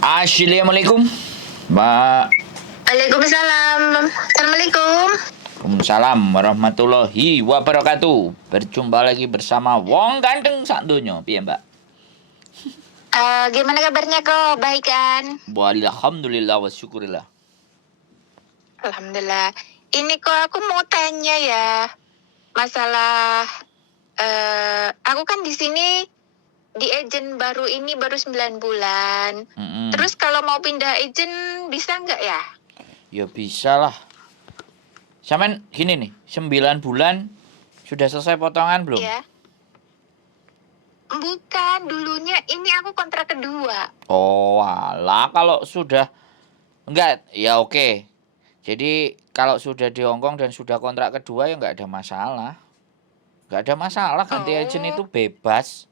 Assalamualaikum, Mbak. Waalaikumsalam. Assalamualaikum. Waalaikumsalam warahmatullahi wabarakatuh. Berjumpa lagi bersama Wong Ganteng sak donya. Piye, Mbak? Gimana kabarnya kok? Baik kan? Alhamdulillah wa syukurillah. Alhamdulillah. Ini kok aku mau tanya ya, masalah aku kan di sini di agent baru ini baru 9 bulan. Terus kalau mau pindah agent bisa nggak ya? Ya bisa lah. Sampean gini nih, 9 bulan sudah selesai potongan belum? Ya. Bukan, dulunya ini aku kontrak kedua. Oh, alah kalau sudah enggak ya oke. Jadi kalau sudah di Hongkong dan sudah kontrak kedua ya enggak ada masalah. Enggak ada masalah, ganti agent itu bebas.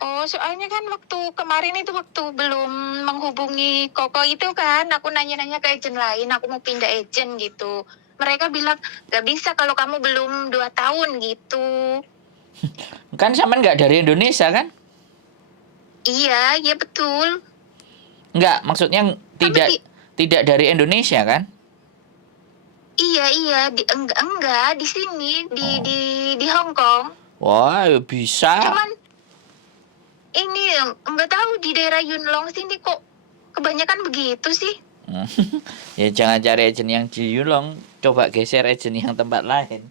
Oh, soalnya kan waktu kemarin itu waktu belum menghubungi Koko itu kan, aku nanya-nanya ke agent lain, aku mau pindah agent gitu. Mereka bilang, gak bisa kalau kamu belum 2 tahun gitu. Kan sampean enggak dari Indonesia kan? Iya, iya betul. Enggak, maksudnya tidak dari Indonesia kan? Iya, enggak di sini, di Hong Kong. Wah, ya bisa. Cuman ini enggak tahu di daerah Yunlong sini kok kebanyakan begitu sih. Ya jangan cari agent yang di Yulong, coba geser agent yang tempat lain.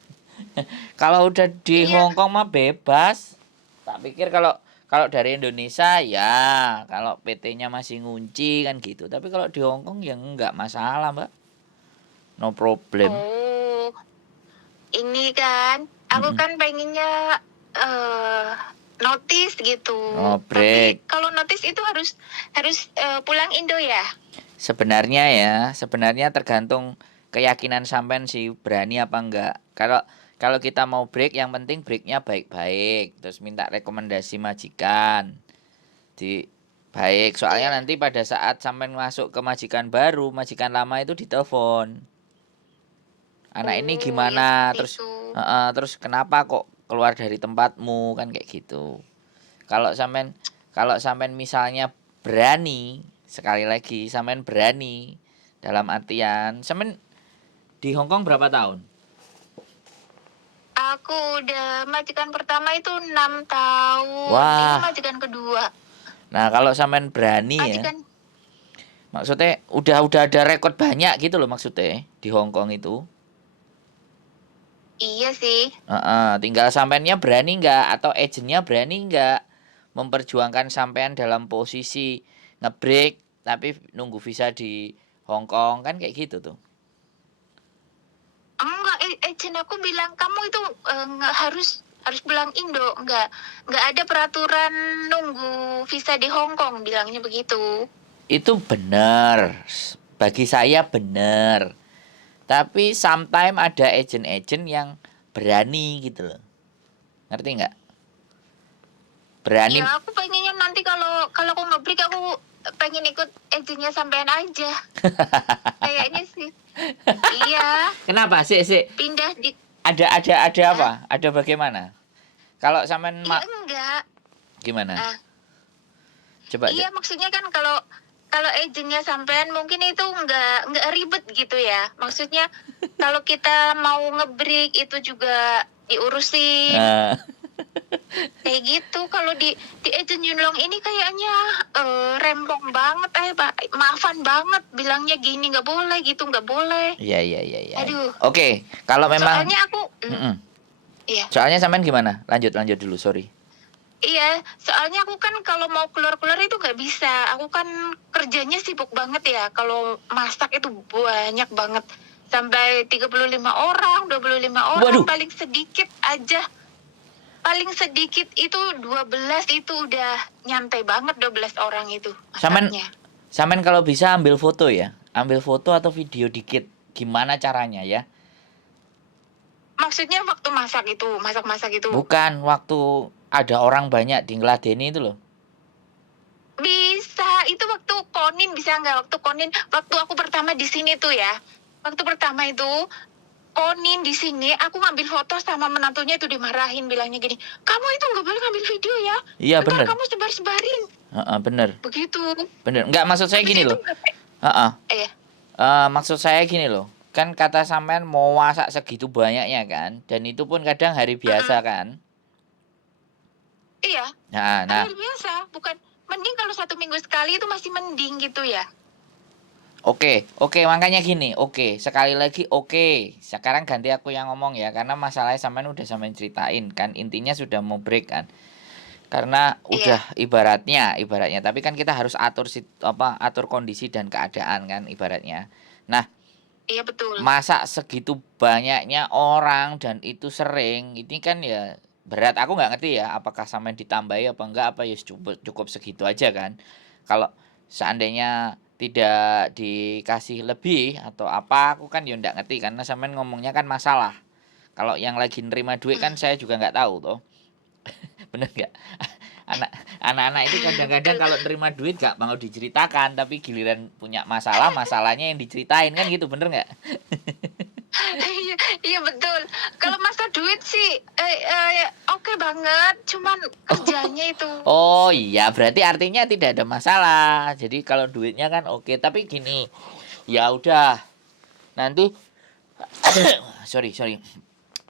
Kalau udah di Hong Kong mah bebas. Tak pikir kalau dari Indonesia ya, kalau PT-nya masih ngunci kan gitu. Tapi kalau di Hong Kong ya enggak masalah, Mbak. No problem. Oh, ini kan aku kan pengennya notice gitu. Oh, break. Tapi kalau notice itu harus pulang Indo ya? Sebenarnya tergantung keyakinan sampean sih berani apa enggak. Kalau kita mau break, yang penting breaknya baik-baik. Terus minta rekomendasi majikan. Baik, soalnya nanti pada saat sampean masuk ke majikan baru, majikan lama itu ditelepon. Anak ini gimana? Ya terus kenapa kok keluar dari tempatmu kan kayak gitu. Kalau sampean misalnya berani, sekali lagi sampean berani dalam artian sampean di Hong Kong berapa tahun? Aku udah majikan pertama itu 6 tahun. Wah. Ini majikan kedua. Nah, kalau sampean berani majikan, ya. Maksudnya udah ada rekod banyak gitu loh maksudnya di Hong Kong itu. Iya sih. Tinggal sampeannya berani nggak atau agentnya berani nggak memperjuangkan sampean dalam posisi ngebreak tapi nunggu visa di Hong Kong kan kayak gitu tuh. Enggak, agent aku bilang kamu itu harus pulang Indo, enggak ada peraturan nunggu visa di Hong Kong, bilangnya begitu. Itu benar, bagi saya benar. Tapi sometimes ada agent-agent yang berani gitu loh. Ngerti nggak? Berani. Ya aku pengennya nanti kalau aku ngebreak aku pengen ikut agentnya sampean aja. Kayaknya sih. Iya. Kenapa sih? Pindah di. Ada apa? Ada bagaimana? Kalau sampean enggak. Gimana? Coba. Iya, maksudnya kan kalau agentnya sampean mungkin itu enggak ribet gitu ya. Maksudnya kalau kita mau ngebreak itu juga diurusin. Kayak gitu. Kalau di agent Yunlong ini kayaknya rempong banget, maafan banget, bilangnya gini nggak boleh, gitu nggak boleh. Iya. Aduh. Oke, kalau memang. Soalnya aku. Iya. Soalnya sampean gimana? Lanjut dulu, sorry. Iya, soalnya aku kan kalau mau keluar itu nggak bisa. Aku kan kerjanya sibuk banget ya. Kalau masak itu banyak banget. Sampai 35 orang, 25 orang. Waduh. Paling sedikit aja. Paling sedikit itu 12 itu udah nyantai banget 12 orang itu masaknya. Sampean kalau bisa ambil foto ya. Ambil foto atau video dikit. Gimana caranya ya? Maksudnya waktu masak itu? Bukan, waktu ada orang banyak di ngeladeni itu loh. Bisa, itu waktu konin bisa nggak? Waktu aku pertama di sini tuh ya. Waktu pertama itu Onin di sini aku ngambil foto sama menantunya itu dimarahin, bilangnya gini, kamu itu nggak boleh ngambil video ya, Iya ntar bener. kamu sebar-sebarin Bener. begitu. Bener. Nggak, maksud saya Habis gini itu loh. nggak Heeh. eh Maksud saya gini loh. Kan kata sampean mau masak segitu banyaknya kan. Dan itu pun kadang hari biasa mm-mm. kan. Iya, Nah. hari biasa, bukan mending kalau 1 minggu sekali itu masih mending gitu ya. Oke, makanya gini, sekali lagi Sekarang ganti aku yang ngomong ya, karena masalahnya sampean udah sampean ceritain kan, intinya sudah mau break kan. Karena Iya, udah ibaratnya, tapi kan kita harus atur kondisi dan keadaan kan ibaratnya. Nah, iya betul. masa segitu banyaknya orang dan itu sering, ini kan ya berat. Aku nggak ngerti ya, apakah sampean ditambahi apa enggak, apa ya cukup cukup segitu aja kan. Kalau seandainya tidak dikasih lebih atau apa, aku kan ya nggak ngerti karena sampean ngomongnya kan masalah. Kalau yang lagi nerima duit kan Mm. saya juga nggak tahu toh. Bener nggak? Anak-anak itu kadang-kadang Kalau kalau nerima duit gak mau diceritakan, tapi giliran punya masalahnya yang diceritain kan gitu, bener nggak? iya, iya betul. Kalau masa duit sih oke banget, cuman kerjanya itu. Oh iya, berarti artinya tidak ada masalah. Jadi kalau duitnya kan oke, tapi gini, ya udah. Nanti sorry, sorry.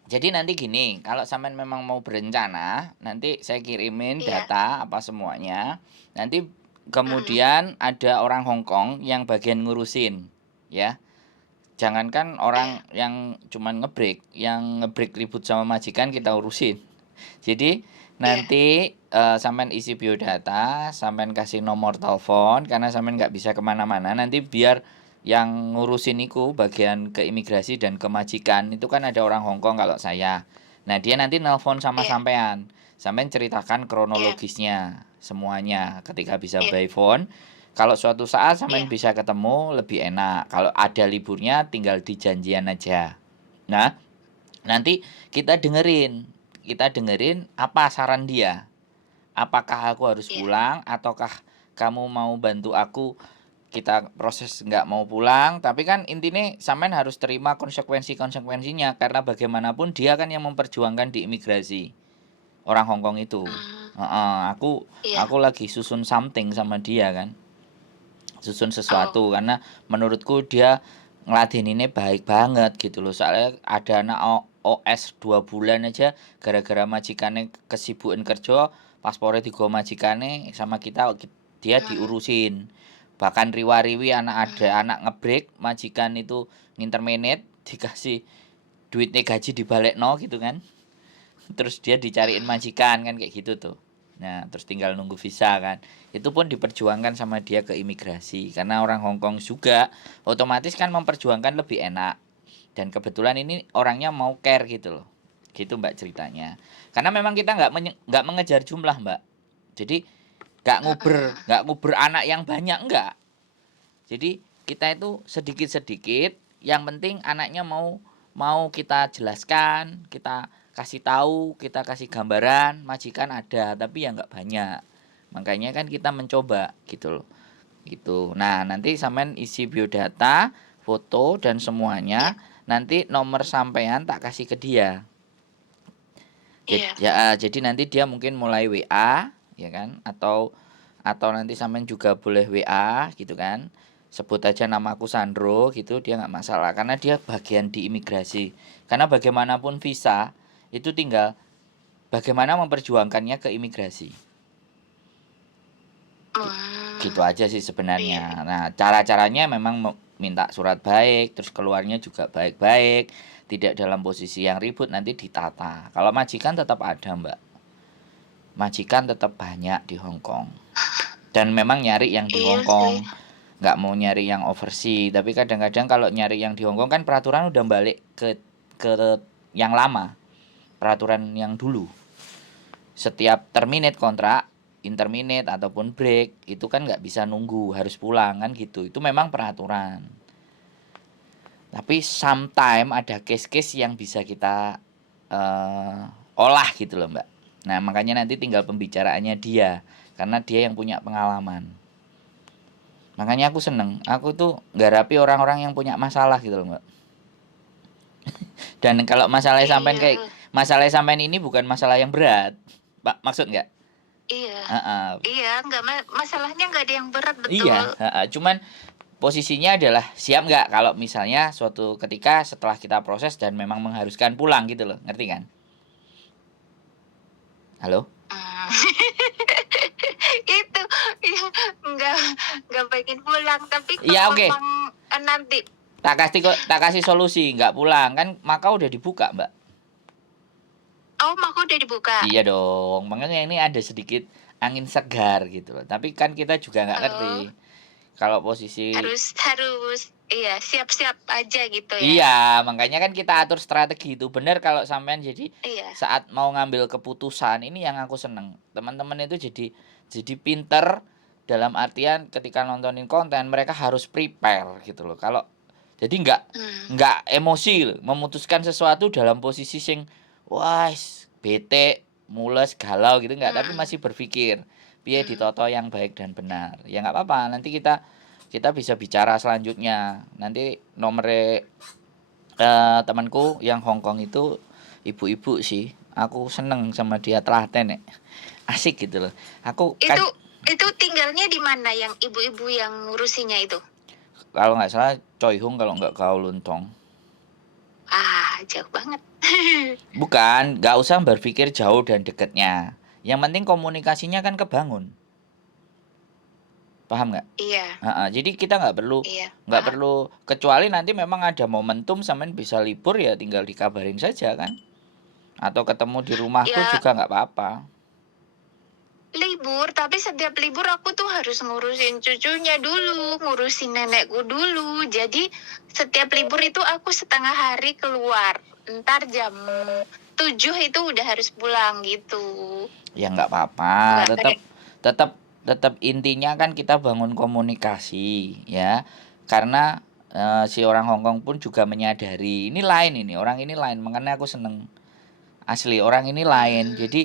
Jadi nanti gini, kalau sampean memang mau berencana, nanti saya kirimin Iya. data apa semuanya. Nanti Mm-mm. kemudian ada orang Hong Kong yang bagian ngurusin, ya. Jangankan Iya, orang yang cuman yang ngebreak ribut sama majikan kita urusin. Jadi iya, nanti sampean isi biodata, sampean kasih nomor telepon karena sampean nggak bisa kemana-mana. Nanti biar yang ngurusin iku bagian keimigrasi dan kemajikan itu kan ada orang Hong Kong kalau saya. Nah dia nanti nelpon sama iya, sampean, sampean ceritakan iya, kronologisnya semuanya ketika bisa iya, by phone. Kalau suatu saat sampean iya, bisa ketemu lebih enak. Kalau ada liburnya tinggal di janjian aja. Nah, nanti kita dengerin apa saran dia. Apakah aku harus iya. pulang ataukah kamu mau bantu aku, kita proses nggak mau pulang, tapi kan intinya sampean harus terima konsekuensinya karena bagaimanapun dia kan yang memperjuangkan di imigrasi orang Hong Kong itu. Hmm, Heeh, aku iya. aku lagi susun something sama dia kan, susun Oh, sesuatu karena menurutku dia ngeladeninnya baik banget gitu loh. Soalnya ada anak OS 2 bulan aja gara-gara majikannya kesibukan kerja, paspornya digo majikannya sama kita, dia hmm, diurusin. Bahkan riwa-riwi ada hmm, anak ngebreak, majikan itu ngintermenit, dikasih duitnya gaji dibalik no gitu kan. Terus dia dicariin hmm. majikan kan kayak gitu tuh. Nah, terus tinggal nunggu visa kan. Itu pun diperjuangkan sama dia ke imigrasi karena orang Hong Kong juga otomatis kan memperjuangkan lebih enak. Dan kebetulan ini orangnya mau care gitu loh. Gitu Mbak ceritanya. Karena memang kita nggak mengejar jumlah Mbak. Jadi nggak nguber anak yang banyak enggak. Jadi kita itu sedikit-sedikit, yang penting anaknya mau mau kita jelaskan, kita kasih tahu, kita kasih gambaran, majikan ada, tapi ya nggak banyak. Makanya kan kita mencoba gitu loh. Gitu. Nah, nanti sampean isi biodata, foto dan Iya, semuanya, nanti nomor sampean tak kasih ke dia. iya. Jadi nanti dia mungkin mulai WA, ya kan? Atau nanti sampean juga boleh WA gitu kan. Sebut aja namaku Sandro gitu, dia nggak masalah karena dia bagian di imigrasi. Karena bagaimanapun visa itu tinggal bagaimana memperjuangkannya ke imigrasi. Gitu Hmm, aja sih iya, sebenarnya. Nah, cara-caranya memang minta surat baik, terus keluarnya juga baik-baik, tidak dalam posisi yang ribut, nanti ditata. Kalau majikan tetap ada, Mbak. Majikan tetap banyak di Hong Kong. Dan memang nyari yang di iya Hong sih. Kong, nggak mau nyari yang overseas. Tapi kadang-kadang kalau nyari yang di Hong Kong kan peraturan udah balik ke yang lama, peraturan yang dulu. Setiap terminate kontrak, interminate ataupun break itu kan nggak bisa nunggu, harus pulang kan gitu. Itu memang peraturan. Tapi sometime ada case-case yang bisa kita olah gitu loh Mbak. Nah makanya nanti tinggal pembicaraannya dia, karena dia yang punya pengalaman. Makanya aku seneng, aku tuh nggak rapi orang-orang yang punya masalah gitu loh Mbak. Dan kalau masalah sampean kayak Iya, masalah sampean ini bukan masalah yang berat, Pak, maksud nggak? iya, Heeh. iya, nggak masalahnya nggak ada yang berat, betul. Iya, heeh. Cuman posisinya adalah siap nggak kalau misalnya suatu ketika setelah kita proses dan memang mengharuskan pulang gitu loh, ngerti kan? Halo? Hmm. Itu ya, nggak nggak pengen pulang, tapi Iya, kalau oke. memang nanti Tak kasih solusi, nggak pulang kan Makau udah dibuka, Mbak. oh aku udah dibuka. Iya dong, makanya ini ada sedikit angin segar gitu loh. Tapi kan kita juga nggak ngerti Oh, kalau posisi. harus harus iya siap-siap aja gitu ya. Iya, makanya kan kita atur strategi itu. Bener kalau sampean jadi Iya. saat mau ngambil keputusan, ini yang aku seneng. Teman-teman itu jadi pinter dalam artian ketika nontonin konten mereka harus prepare gitu loh. Kalau jadi Hmm. nggak emosi loh, memutuskan sesuatu dalam posisi sing wah bete, mules, galau gitu nggak, tapi Hmm. masih berpikir piye Hmm. ditoto yang baik dan benar. Ya nggak apa-apa, nanti kita bisa bicara selanjutnya. Nanti nomor temanku yang Hongkong itu ibu-ibu sih. Aku seneng sama dia telaten ya. Asik gitu loh. Aku kan Itu tinggalnya di mana yang ibu-ibu yang ngurusinya itu? kalau nggak salah Choi Hung kalau nggak Kowloon Tong. Ah, jauh banget. Bukan, nggak usah berpikir jauh dan deketnya. Yang penting komunikasinya kan kebangun. Paham nggak? Iya, Jadi kita iya, nggak paham. perlu kecuali nanti memang ada momentum sampean bisa libur ya tinggal dikabarin saja kan. Atau ketemu di rumahku Ya, juga nggak apa-apa. libur, tapi setiap libur aku tuh harus ngurusin cucunya dulu, ngurusin nenekku dulu. Jadi setiap libur itu aku setengah hari keluar. Ntar jam 7 itu udah harus pulang gitu. Ya nggak apa-apa, Nggak tetap kayak, tetap tetap intinya kan kita bangun komunikasi ya. Karena si orang Hongkong pun juga menyadari ini lain ini, orang ini lain, makanya aku seneng. Asli orang ini lain. hmm, Jadi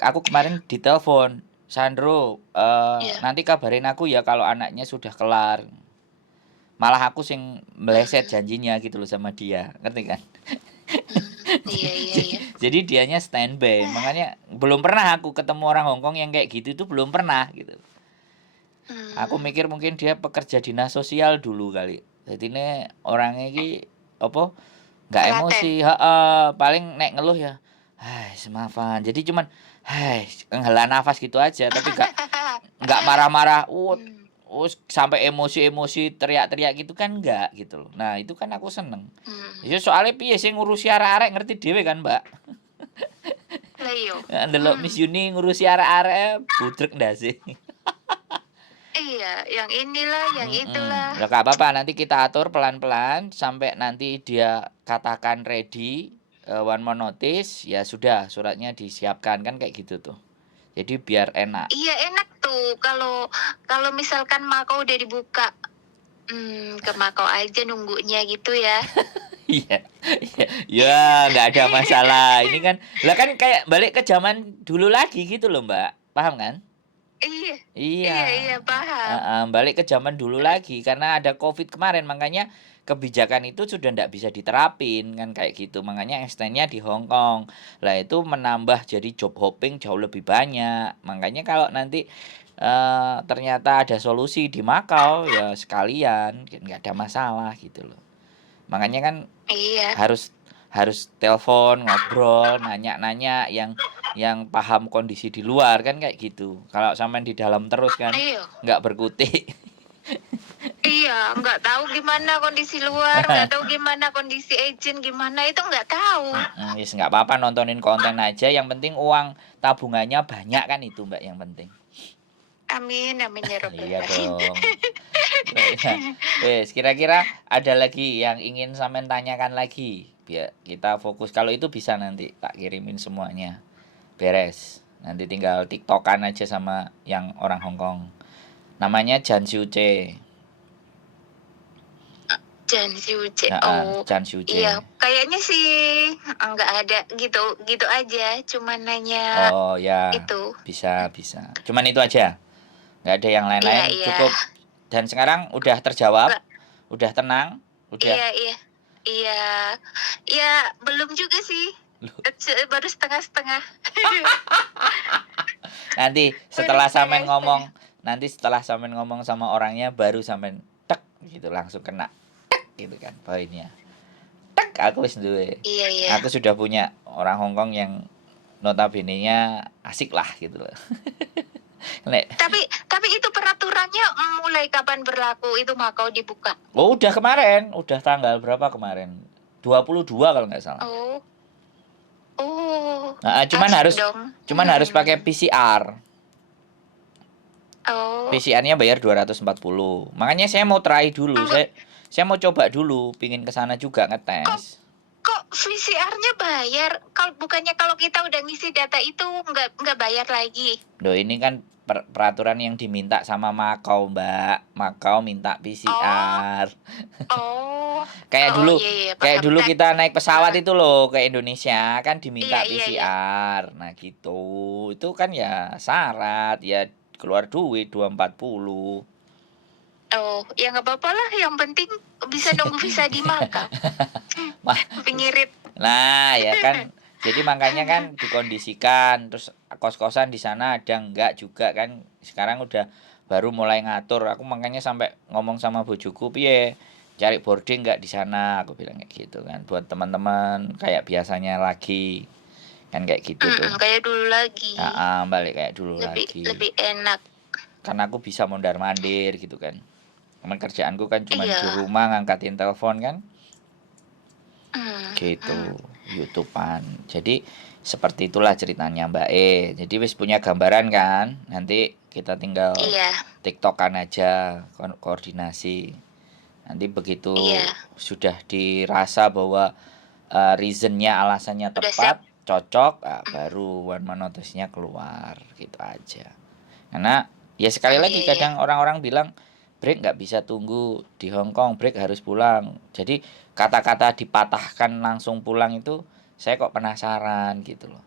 aku kemarin ditelepon, Sandro, ya, nanti kabarin aku ya kalau anaknya sudah kelar. Malah aku sing meleset hmm, janjinya gitu loh sama dia, ngerti kan? iya, iya, iya. Jadi dianya standby, makanya belum pernah aku ketemu orang Hongkong yang kayak gitu itu belum pernah gitu. Aku Hmm, mikir mungkin dia pekerja dinas sosial dulu kali. Jadi ini orangnya iki apa nggak telaten. emosi, paling nek ngeluh ya. Hai, semaafan. Jadi cuman hai, menghela nafas gitu aja, tapi nggak marah-marah. Hmm, Sampai emosi-emosi teriak-teriak gitu kan enggak gitu loh. Nah, itu kan aku seneng. hmm. Ya soalnya piye sih ngurusi arek-arek ngerti dhewe kan, Mbak. Lah iyo. Ndelok Miss Yuni ngurusi arek-arek budrek ndak sih? Iya, yang inilah, yang itulah. Ya gak apa-apa, nanti kita atur pelan-pelan sampai nanti dia katakan ready, one more notice, ya sudah suratnya disiapkan kan kayak gitu tuh. Jadi biar enak. Iya enak tuh kalau kalau misalkan Makau udah dibuka. Ke Makau aja nunggunya gitu ya. Iya, iya, ya nggak ada masalah. Ini kan, lah kan kayak balik ke zaman dulu lagi gitu loh Mbak, paham kan? Iya, Iya, iya, iya paham. balik ke zaman dulu lagi karena ada COVID kemarin, makanya kebijakan itu sudah ndak bisa diterapin kan kayak gitu. Makanya extendnya di Hong Kong. Lah itu menambah jadi job hopping jauh lebih banyak. Makanya kalau nanti ternyata ada solusi di Makau ya sekalian, nggak ada masalah gitu loh. Makanya kan Iya. harus harus telepon, ngobrol, nanya-nanya yang paham kondisi di luar kan kayak gitu. Kalau sampean di dalam terus kan Iya. nggak berkutik. Iya, nggak tahu gimana kondisi luar, nggak tahu gimana kondisi agent, gimana itu nggak tahu. Yes, nggak apa-apa nontonin konten aja. Yang penting uang tabungannya banyak kan itu Mbak yang penting. Amin, amin ya robbal Iya alamin. dong. Ya, wes kira-kira ada lagi yang ingin sampean tanyakan lagi. Biar kita fokus. Kalau itu bisa nanti tak kirimin semuanya. Beres. Nanti tinggal tiktokan aja sama yang orang Hongkong. Namanya Jan Xiuce. Jan Siuce. Nah, Oh, Jan Xiuce. iya, kayaknya sih nggak ada gitu, gitu aja. Cuman nanya Oh ya, itu. bisa bisa. Cuman itu aja. Nggak ada yang Iya, lain-lain. iya. Cukup. Dan sekarang udah terjawab, Nggak, udah tenang, udah iya, iya. Iya. Ya belum juga sih. Loh, Baru setengah-setengah. nanti Baru setelah sampean setengah-setengah. ngomong, nanti setelah sampean ngomong sama orangnya baru sampean tek gitu langsung kena tek gitu kan poinnya. Tek aku wis duwe. Iya, iya. Aku sudah punya orang Hongkong yang notabene-nya asik lah gitu loh. Nek, Tapi itu peraturannya mulai kapan berlaku itu Makau dibuka? oh udah kemarin, udah tanggal berapa kemarin? 22 kalau nggak salah. Oh. Oh. Nah, Asik dong. cuman harus pakai PCR. Oh. PCR-nya bayar 240. Makanya saya mau try dulu. Enggak, Saya mau coba dulu, pingin ke sana juga kok ngetes. kok VCR-nya bayar? Bukannya kalau kita udah ngisi data itu nggak bayar lagi? Loh, ini kan peraturan yang diminta sama Makau, Mbak. Makau minta Oh. PCR. Oh. Kayak Oh, dulu, iya, iya, kayak paham. dulu kita naik pesawat Heeh. itu loh ke Indonesia kan diminta Iya, iya, iya. PCR. Nah, gitu. Itu kan ya syarat, ya keluar duit 240. Oh, ya nggak apa-apa lah. Yang penting bisa nunggu visa di Makau. Wah, Pingirit. nah ya kan. Jadi makanya kan dikondisikan terus kos-kosan di sana ada enggak juga kan. Sekarang udah baru mulai ngatur. Aku makanya sampai ngomong sama bojoku, "Piye? Cari boarding enggak di sana?" Aku bilang kayak gitu kan. Buat teman-teman kayak biasanya lagi. Kan kayak gitu tuh. Kayak dulu lagi. Balik kayak dulu lagi. Lebih enak. Karena aku bisa mondar-mandir gitu kan. Emang kerjaanku kan cuma di Iya. rumah ngangkatin telepon kan. Hmm, Gitu, hmm. YouTubean. Jadi seperti itulah ceritanya Mbak E. Jadi wis punya gambaran kan? Nanti kita tinggal Iya, TikTokan aja koordinasi. Nanti begitu iya. sudah dirasa bahwa reasonnya alasannya Udah tepat, siap. cocok, baru one man notice-nya keluar gitu aja. Karena ya sekali Oh, lagi iya, iya. kadang orang-orang bilang break nggak bisa tunggu di Hong Kong, break harus pulang. Jadi kata-kata dipatahkan langsung pulang itu saya kok penasaran gitu loh.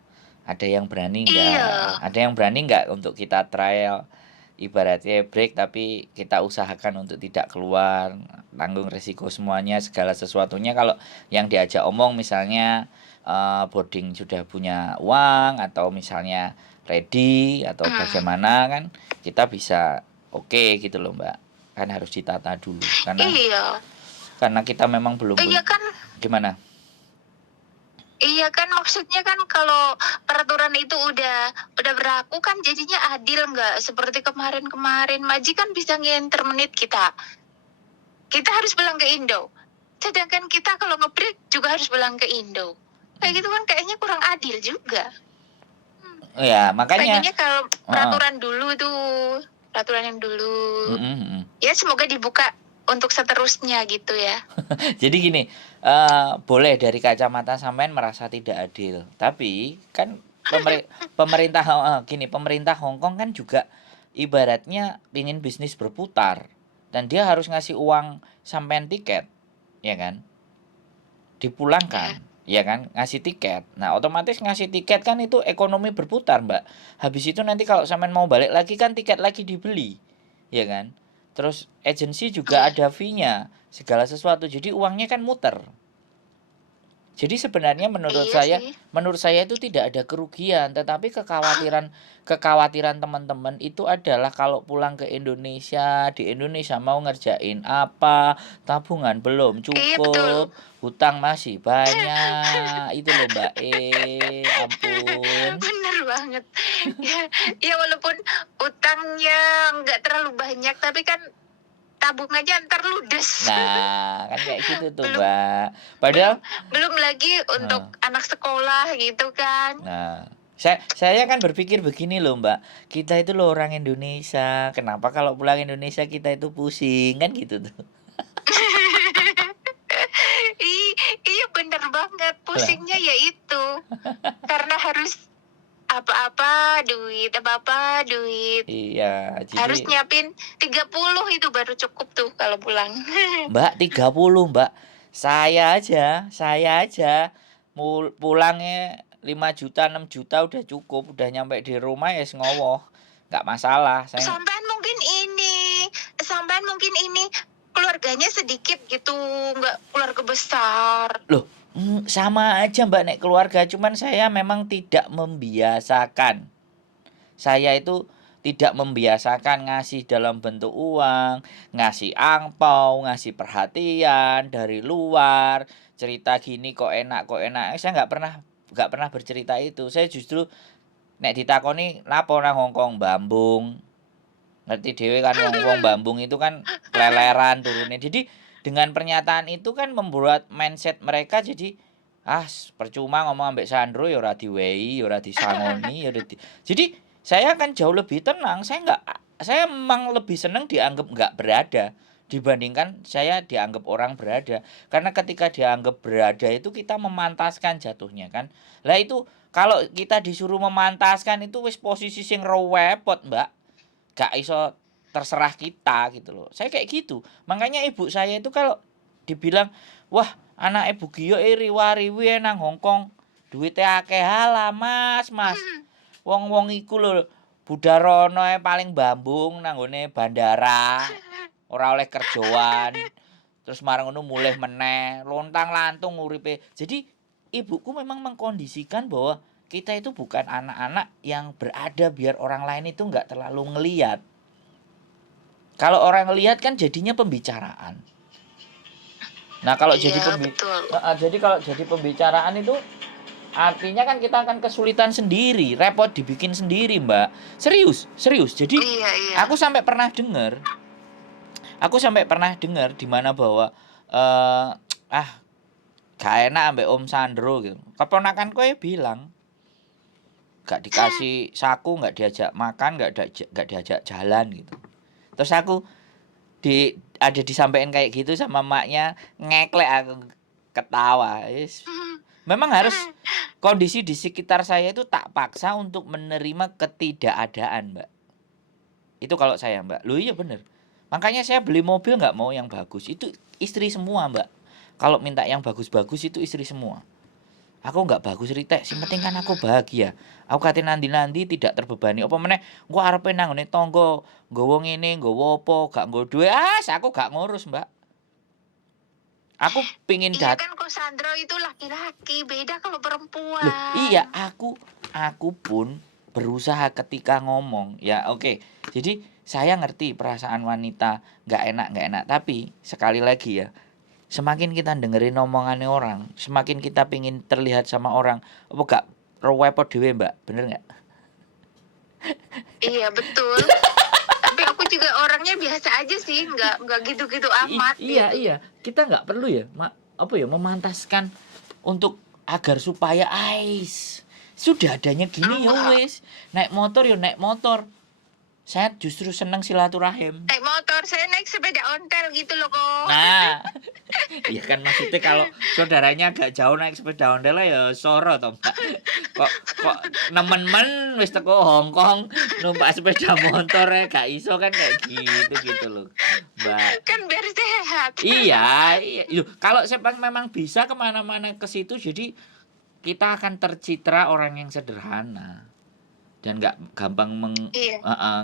Ada yang berani nggak? Iya. Ada yang berani nggak untuk kita trial? Ibaratnya break tapi kita usahakan untuk tidak keluar, tanggung resiko semuanya, segala sesuatunya. Kalau yang diajak omong misalnya boarding sudah punya uang atau misalnya ready atau Hmm. bagaimana kan kita bisa oke gitu loh Mbak. Kan harus ditata dulu Iya. karena kita memang belum Iya kan? gimana? Iya kan, maksudnya kan kalau peraturan itu udah berlaku kan jadinya adil, nggak seperti kemarin-kemarin. Maji kan bisa nginter menit kita. Kita harus pulang ke Indo. Sedangkan kita kalau nge-break juga harus pulang ke Indo. Kayak gitu kan kayaknya kurang adil juga. Ya makanya Pengennya kalau peraturan dulu tuh, peraturan yang dulu. Ya semoga dibuka untuk seterusnya gitu ya. Jadi gini, boleh dari kacamata sampean merasa tidak adil, tapi kan pemerintah pemerintah Hong Kong kan juga ibaratnya pingin bisnis berputar dan dia harus ngasih uang sampean tiket, ya kan? Dipulangkan, ya kan? Ngasih tiket. Nah, otomatis ngasih tiket kan itu ekonomi berputar, Mbak. Habis itu nanti kalau sampean mau balik lagi kan tiket lagi dibeli, ya kan? Terus agensi juga ada fee-nya, segala sesuatu. Jadi uangnya kan muter. Jadi sebenarnya menurut saya itu tidak ada kerugian, tetapi kekhawatiran teman-teman itu adalah kalau pulang ke Indonesia, di Indonesia mau ngerjain apa, tabungan belum cukup, hutang masih banyak, itu loh Mbak ampun. Bener banget. Ya walaupun utangnya nggak terlalu banyak, tapi kan tabungannya ntar ludes. Nah, kan kayak gitu tuh, Mbak. Padahal belum lagi untuk anak sekolah gitu kan. Nah, saya kan berpikir begini loh, Mbak. Kita itu loh orang Indonesia. Kenapa kalau pulang Indonesia kita itu pusing kan gitu tuh. Iya bener banget. Pusingnya ya itu. Karena harus apa-apa duit. Iya, jadi harus nyiapin 30 itu baru cukup tuh kalau pulang. Mbak 30, Mbak. Saya aja pulangnya 5 juta, 6 juta udah cukup, udah nyampe di rumah ya ngowoh. Nggak masalah. Sampean mungkin ini keluarganya sedikit gitu, nggak keluarga besar. Loh, sama aja Mbak nek keluarga, cuman saya memang tidak membiasakan. Saya itu tidak membiasakan ngasih dalam bentuk uang, ngasih angpau, ngasih perhatian dari luar, cerita gini kok enak kok enak. Saya nggak pernah bercerita itu. Saya justru nek ditakoni lapo nang Hongkong Bambung. Ngerti dhewe kan wong Bambung itu kan keleleran turunnya. Jadi dengan pernyataan itu kan membuat mindset mereka jadi percuma ngomong ambek Sandro ya ora diwehi, ya ora disangoni, ya ora jadi saya kan jauh lebih tenang. Saya memang lebih senang dianggap nggak berada dibandingkan saya dianggap orang berada. Karena ketika dianggap berada itu kita memantaskan jatuhnya kan. Lah itu kalau kita disuruh memantaskan itu wis posisi sing rewepot, Mbak. Gak iso terserah kita gitu loh. Saya kayak gitu. Makanya ibu saya itu kalau dibilang, wah anak ibu Gio riwa-riwi nang Hongkong, duitnya akeh halah mas. Wong-wong iku lho Budarono paling Bambung nanggone bandara, ora oleh kerjaan. Terus marang ngono mulih meneh, lontang-lantung uripe. Jadi ibuku memang mengkondisikan bahwa kita itu bukan anak-anak yang berada biar orang lain itu nggak terlalu ngeliat. Kalau orang ngeliat kan jadinya pembicaraan. Nah kalau jadi kalau jadi pembicaraan itu artinya kan kita akan kesulitan sendiri, repot dibikin sendiri Mbak. Serius. Jadi aku sampai pernah dengar di mana bahwa gak enak ambek Om Sandro gitu. Keponakan kowe bilang gak dikasih saku, gak diajak makan, gak diajak jalan gitu. Terus aku ada disampaikan kayak gitu sama maknya, ngeklek aku ketawa. Memang harus kondisi di sekitar saya itu tak paksa untuk menerima ketidakadaan, Mbak. Itu kalau saya, Mbak. Loh iya bener. Makanya saya beli mobil gak mau yang bagus. Itu istri semua, Mbak. Kalau minta yang bagus-bagus itu istri semua. Aku nggak bagus ritek, sing penting kan aku bahagia. Aku kate nandi-nandi tidak terbebani. Apa meneh engko arepe nang ngene tangga, nggawa ngene, nggawa apa, gak nggo duwe, aku gak ngurus, Mbak. Aku pingin Iya kan kok Sandro itu laki-laki, beda kalau perempuan. Loh, iya, aku pun berusaha ketika ngomong. Ya, oke. Jadi saya ngerti perasaan wanita nggak enak, tapi sekali lagi ya, semakin kita dengerin omongannya orang, semakin kita pingin terlihat sama orang. Apa gak rewepot dhewe, Mbak? Bener gak? Iya, betul. Tapi aku juga orangnya biasa aja sih, nggak gitu-gitu amat. Iya. Kita nggak perlu ya, memantaskan untuk agar supaya sudah adanya gini ya wis. Naik motor. Saya justru senang silaturahim. Naik motor, saya naik sepeda ontel gitu loh kok. Nah, iya kan maksudnya kalau saudaranya agak jauh naik sepeda ontel ya soro toh Mbak. Kok nemen-men wis teko Hongkong numpak sepeda motor gak iso kan kayak gitu loh, Mbak. Kan biar sehat. Iya. Kalau sepak memang bisa kemana-mana ke situ, jadi kita akan tercitra orang yang sederhana. Dan nggak gampang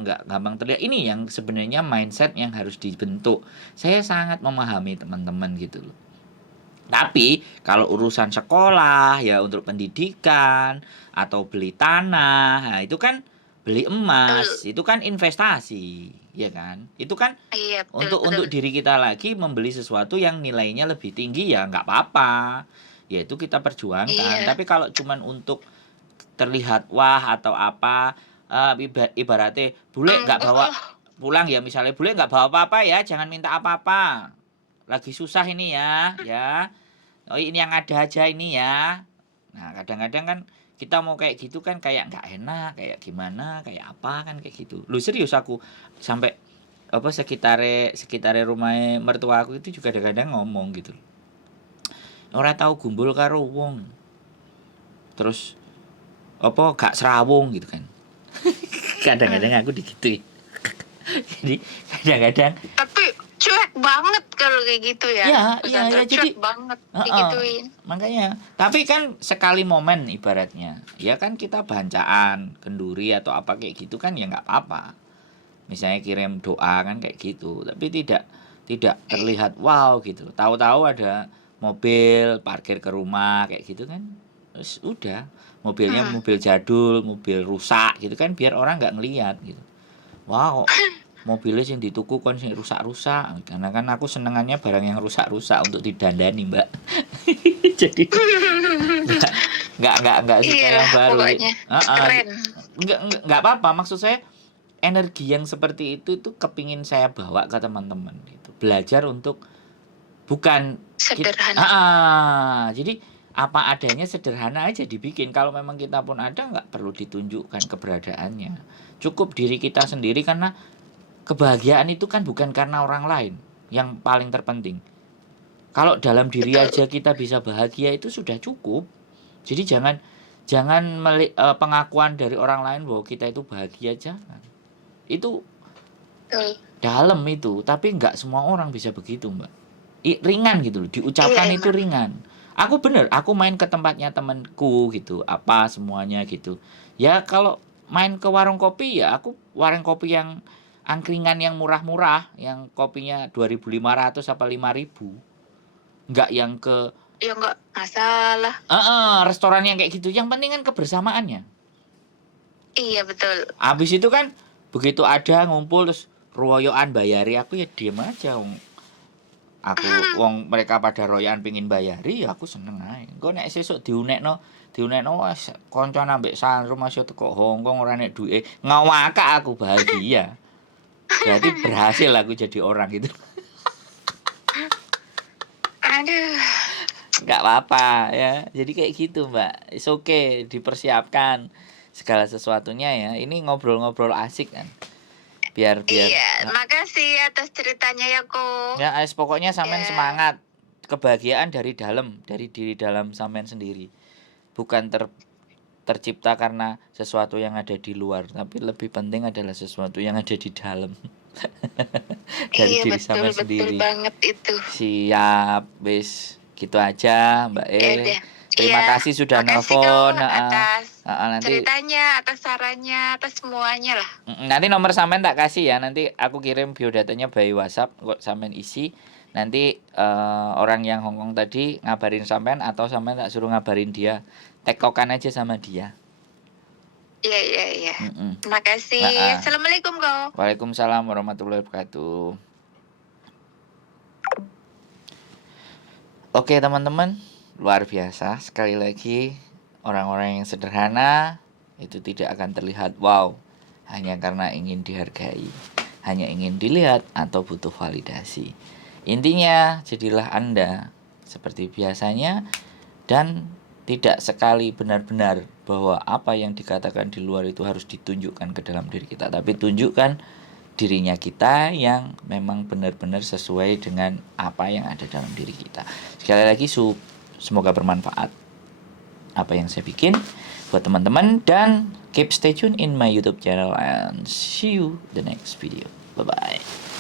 nggak gampang terlihat. Ini yang sebenarnya mindset yang harus dibentuk. Saya sangat memahami teman-teman gitu loh. Tapi kalau urusan sekolah ya untuk pendidikan atau beli tanah, nah itu kan beli emas, itu kan investasi, ya kan? Itu kan untuk diri kita lagi membeli sesuatu yang nilainya lebih tinggi ya nggak apa-apa. Ya itu kita perjuangkan. Tapi kalau cuman untuk terlihat wah atau apa, ibaratnya bule nggak bawa pulang ya, misalnya bule nggak bawa apa-apa ya, jangan minta apa-apa, lagi susah ini ya ini yang ada aja ini ya. Nah kadang-kadang kan kita mau kayak gitu kan kayak nggak enak, kayak gimana, kayak apa kan kayak gitu. Lu serius aku sampai sekitare rumah mertua aku itu juga kadang-kadang ngomong gitu, ora tahu gumbul karo wong, terus gak serawung gitu kan. Kadang-kadang aku digituin. Jadi kadang-kadang tapi cuek banget kalau kayak gitu ya. Iya jadi banget digituin. Makanya, tapi kan sekali momen ibaratnya. Ya kan kita bancaan, kenduri atau apa kayak gitu kan ya nggak apa-apa. Misalnya kirim doa kan kayak gitu, tapi tidak terlihat wow gitu. Tahu-tahu ada mobil parkir ke rumah kayak gitu kan. Terus udah, mobilnya mobil jadul, mobil rusak gitu kan, biar orang nggak ngelihat gitu. Wow, mobilnya sing dituku kon sing rusak-rusak. Karena kan aku senengannya barang yang rusak-rusak untuk didandani, Mbak. Jadi nggak suka Iyalah, yang baru. pokoknya keren. Nggak apa-apa, maksud saya energi yang seperti itu kepingin saya bawa ke teman-teman gitu. Belajar untuk bukan Sederhana. jadi apa adanya, sederhana aja dibikin. Kalau memang kita pun ada, nggak perlu ditunjukkan keberadaannya. Cukup diri kita sendiri, karena kebahagiaan itu kan bukan karena orang lain yang paling terpenting. Kalau dalam diri aja kita bisa bahagia, itu sudah cukup. Jadi jangan pengakuan dari orang lain bahwa kita itu bahagia, jangan. Itu dalam itu, tapi nggak semua orang bisa begitu, Mbak. Ringan gitu loh, diucapkan itu ringan. Aku main ke tempatnya temanku gitu, apa semuanya gitu. Ya kalau main ke warung kopi, ya aku warung kopi yang angkringan yang murah-murah, yang kopinya 2.500 apa 5.000. Enggak yang ke Ya enggak masalah. Restoran yang kayak gitu. Yang penting kan kebersamaannya. Iya betul. Habis itu kan begitu ada ngumpul terus royoan bayari, aku ya diem aja. Wong mereka pada royan pengin bayari, ya aku seneng ae. Engko nek sesuk diunekno wis kanca ambek Sanru masih teko Hongkong ora nek duwe ngawakak, aku bahagia. Berarti berhasil aku jadi orang gitu. Aduh. Enggak apa-apa ya. Jadi kayak gitu, Mbak. It's okay, dipersiapkan segala sesuatunya ya. Ini ngobrol-ngobrol asik kan. Biar Iya, makasih atas ceritanya ya, Ko. Ya, pokoknya sampean semangat. Kebahagiaan dari dalam, dari diri dalam sampean sendiri. Bukan tercipta karena sesuatu yang ada di luar, tapi lebih penting adalah sesuatu yang ada di dalam. Dari diri sampean sendiri. Betul banget itu. Siap, wis gitu aja, Mbak Terima kasih sudah nelfon. Atas nanti ceritanya, atas sarannya, atas semuanya lah. Nanti nomor sampean tak kasih ya. Nanti aku kirim biodatanya by WhatsApp, kok sampean isi. Nanti orang yang Hongkong tadi ngabarin sampean, atau sampean tak suruh ngabarin dia. Tekokan aja sama dia. Iya. Terima kasih. Assalamualaikum, Ko. Waalaikumsalam warahmatullahi wabarakatuh. Oke, teman-teman. Luar biasa, sekali lagi orang-orang yang sederhana itu tidak akan terlihat wow hanya karena ingin dihargai, hanya ingin dilihat atau butuh validasi. Intinya, jadilah Anda seperti biasanya dan tidak sekali benar-benar bahwa apa yang dikatakan di luar itu harus ditunjukkan ke dalam diri kita, tapi tunjukkan dirinya kita yang memang benar-benar sesuai dengan apa yang ada dalam diri kita. Sekali lagi, semoga bermanfaat apa yang saya bikin buat teman-teman, dan keep stay tune in my YouTube channel and see you the next video. Bye bye.